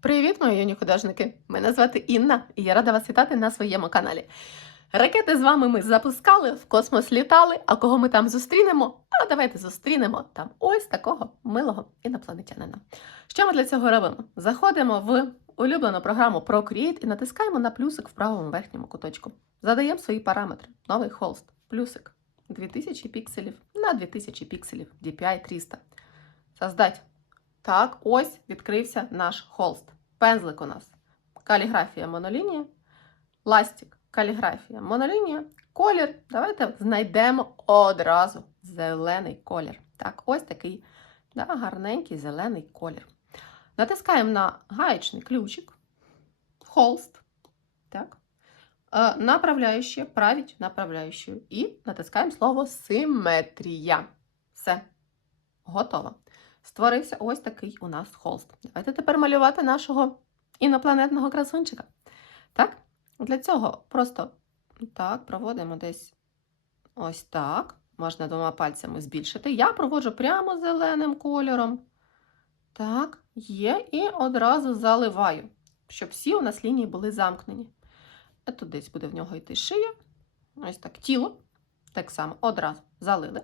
Привіт, мої юні художники! Мене звати Інна, і я рада вас вітати на своєму каналі. Ракети з вами ми запускали, в космос літали, а кого ми там зустрінемо? А давайте зустрінемо там ось такого милого інопланетянина. Що ми для цього робимо? Заходимо в улюблену програму Procreate і натискаємо на плюсик в правому верхньому куточку. Задаємо свої параметри. Новий холст, плюсик 2000 пікселів на 2000 пікселів, DPI 300. Создать. Так, ось відкрився наш холст. Пензлик у нас. Каліграфія монолінія. Ластик, каліграфія монолінія. Колір. Давайте знайдемо одразу зелений колір. Так, ось такий да, гарненький зелений колір. Натискаємо на гаєчний ключик. Холст. Так. Е, Направляючи, правіть направляючою. І натискаємо слово симетрія. Все. Готово. Створився ось такий у нас холст. Давайте тепер малювати нашого інопланетного красунчика. Так? Для цього просто так, проводимо десь ось так. Можна двома пальцями збільшити. Я проводжу прямо зеленим кольором. Так, є. І одразу заливаю, щоб всі у нас лінії були замкнені. Тут десь буде в нього йти шия. Ось так, тіло. Так само одразу залили.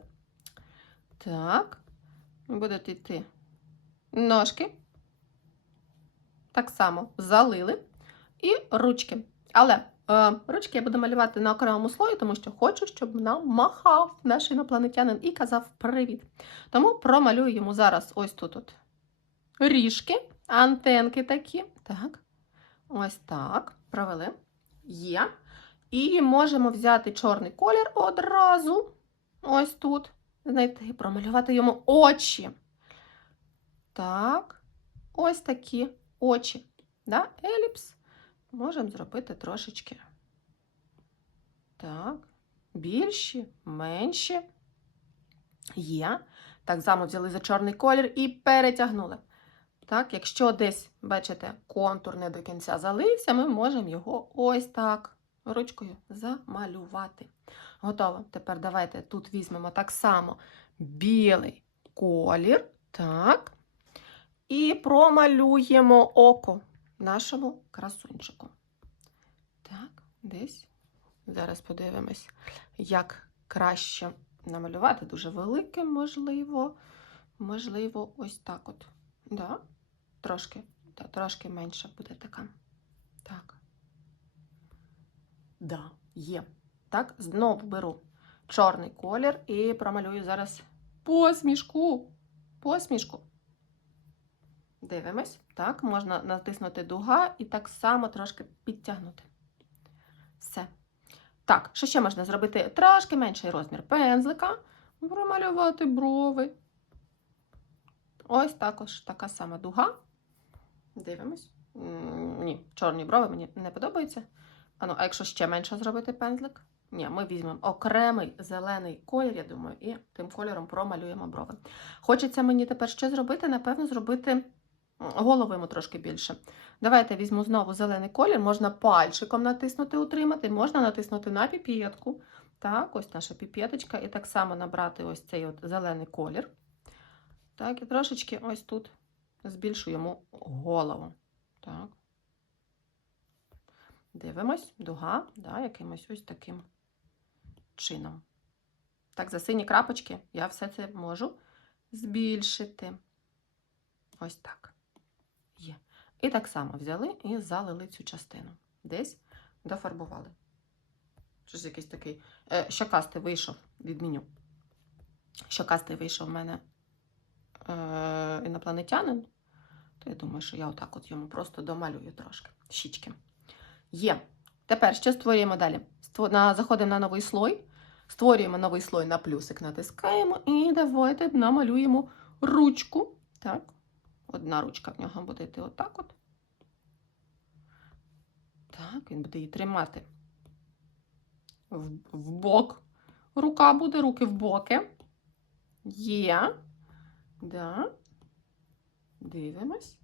Так. Будуть йти ножки. Так само залили. І ручки. Але е, ручки я буду малювати на окремому слої, тому що хочу, щоб нам махав наш інопланетянин і казав привіт. Тому промалюю йому зараз ось тут от ріжки, антенки такі. Так. Ось так. Провели. Є. І можемо взяти чорний колір одразу. Ось тут. Знайти промалювати йому очі. Так, ось такі очі. Да? Еліпс. Можемо зробити трошечки. Так, більші, менші. Є. Так само взяли за чорний колір і перетягнули. Так, якщо десь, бачите, контур не до кінця залився, ми можемо його ось так ручкою замалювати. Готово. Тепер давайте тут візьмемо так само білий колір. Так. І промалюємо око нашому красунчику. Так, десь. Зараз подивимось, як краще намалювати. Дуже велике, можливо. Можливо, ось так от. Да? Трошки, да, трошки менше буде така. Так. Да, є. Так, знову беру чорний колір і промалюю зараз посмішку. Посмішку. Дивимось. Так, можна натиснути дуга і так само трошки підтягнути. Все. Так, що ще можна зробити? Трошки менший розмір пензлика. Промалювати брови. Ось також така сама дуга. Дивимось. Ні, чорні брови мені не подобаються. А, ну, а якщо ще менше зробити пензлик? Ні, ми візьмемо окремий зелений колір, я думаю, і тим кольором промалюємо брови. Хочеться мені тепер ще зробити, напевно, зробити голову йому трошки більше. Давайте візьму знову зелений колір, можна пальчиком натиснути, утримати, можна натиснути на піпетку. Так, ось наша піпеточка, і так само набрати ось цей от зелений колір. Так, і трошечки ось тут збільшу йому голову. Так. Дивимось, дуга, да, якимось ось таким чином. Так, за сині крапочки я все це можу збільшити. Ось так. Є. І так само взяли і залили цю частину. Десь дофарбували. Щось якийсь такий. Е, щокастий вийшов, відміню. Щокастий вийшов в мене е, інопланетянин. То я думаю, що я отак от йому просто домалюю трошки щічки. Є. Тепер що створюємо далі? Заходимо на новий слой, створюємо новий слой на плюсик, натискаємо і давайте намалюємо ручку. Так. Одна ручка в нього буде йти отак от. Так, він буде її тримати в, в бок. Рука буде, руки в боки. Є. Да. Дивимось.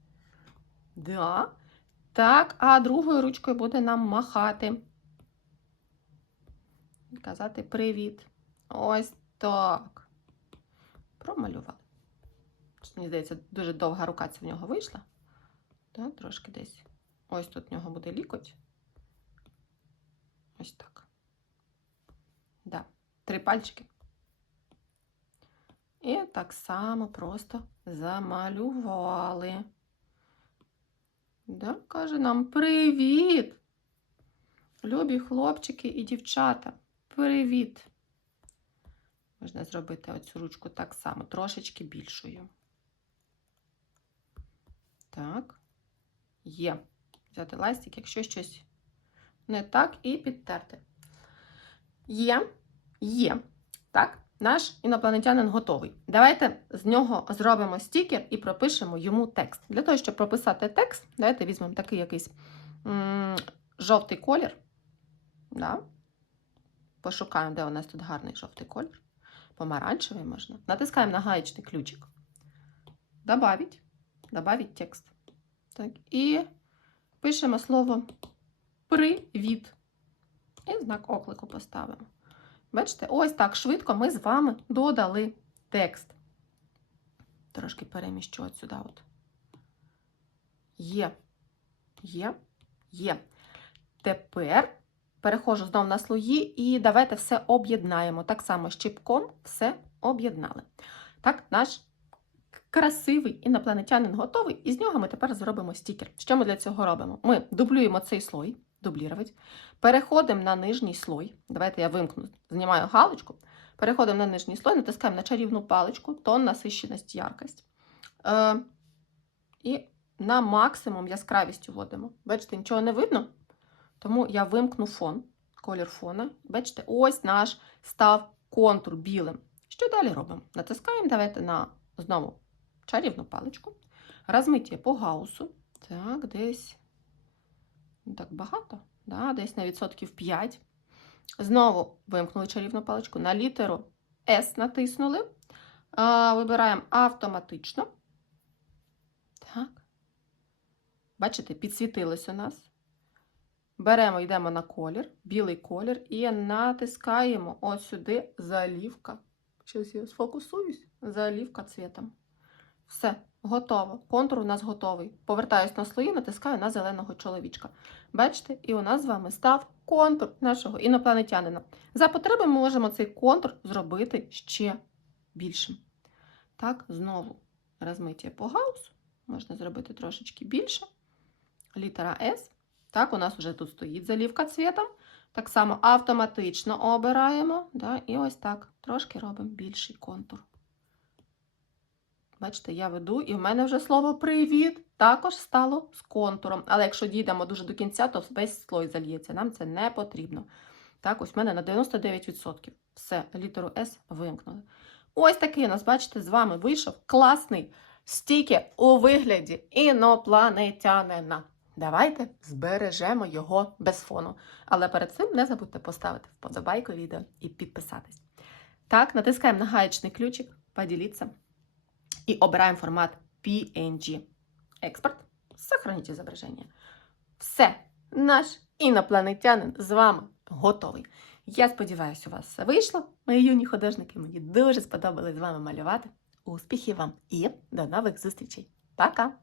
Да. Так, а другою ручкою буде нам махати. Казати привіт. Ось так. Промалювали. Мені здається, дуже довга рука ця в нього вийшла. Да, трошки десь. Ось тут в нього буде лікоть. Ось так. Да. Три пальчики. І так само просто замалювали. Да, каже нам привіт! Любі хлопчики і дівчата. Привіт! Можна зробити оцю ручку так само, трошечки більшою. Так. Є. Взяти ластик, якщо щось не так, і підтерти. Є. Є. Так, наш інопланетянин готовий. Давайте з нього зробимо стікер і пропишемо йому текст. Для того, щоб прописати текст, давайте візьмемо такий якийсь м- жовтий колір. Да? Пошукаємо, де у нас тут гарний жовтий колір. Помаранчевий можна. Натискаємо на гаєчний ключик. Добавить. Добавить текст. Так, і пишемо слово привіт. І знак оклику поставимо. Бачите, ось так швидко ми з вами додали текст. Трошки переміщу от сюди. От. Є. Є. Є. Тепер переходжу знову на слої і давайте все об'єднаємо. Так само щіпком все об'єднали. Так, наш красивий інопланетянин готовий, і з нього ми тепер зробимо стікер. Що ми для цього робимо? Ми дублюємо цей слой, дублірувати, переходимо на нижній слой. Давайте я вимкну, знімаю галочку. Переходимо на нижній слой, натискаємо на чарівну паличку, тон, насищеність, яркость. Е, і на максимум яскравість вводимо. Бачите, нічого не видно, тому я вимкну фон, колір фона. Бачите, ось наш став контур білим. Що далі робимо? Натискаємо, давайте на знову чарівну паличку. Розмиття по гаусу. Так, десь так багато, да, десь на відсотків 5. Знову вимкнули чарівну паличку. На літеру S натиснули. А, Вибираємо автоматично. Так. Бачите, підсвітилось у нас. Беремо, йдемо на колір, білий колір, і натискаємо ось сюди залівка. Зараз я сфокусуюсь. Залівка цвітом. Все, готово. Контур у нас готовий. Повертаюсь на слої, натискаю на зеленого чоловічка. Бачите, і у нас з вами став контур нашого інопланетянина. За потреби ми можемо цей контур зробити ще більшим. Так, знову розмиття по гаусу. Можна зробити трошечки більше. Літера S. Так, у нас вже тут стоїть залівка цвітом. Так само автоматично обираємо. Да, і ось так трошки робимо більший контур. Бачите, я веду, і в мене вже слово привіт також стало з контуром. Але якщо дійдемо дуже до кінця, то весь слой зальється. Нам це не потрібно. Так, ось в мене на 99%. Все, літеру S вимкнули. Ось такий у нас, бачите, з вами вийшов класний стікер у вигляді інопланетянина. Давайте збережемо його без фону. Але перед цим не забудьте поставити вподобайку відео і підписатись. Так, натискаємо на гаєчний ключик, поділіться. И обираем формат PNG. Експорт. Сохраніть зображення. Все, наш інопланетянин з вами готовий. Я сподіваюся, у вас все вийшло. Мої юні художники, мені дуже сподобалось з вами малювати. Успіхів вам і до нових зустрічей. Пока!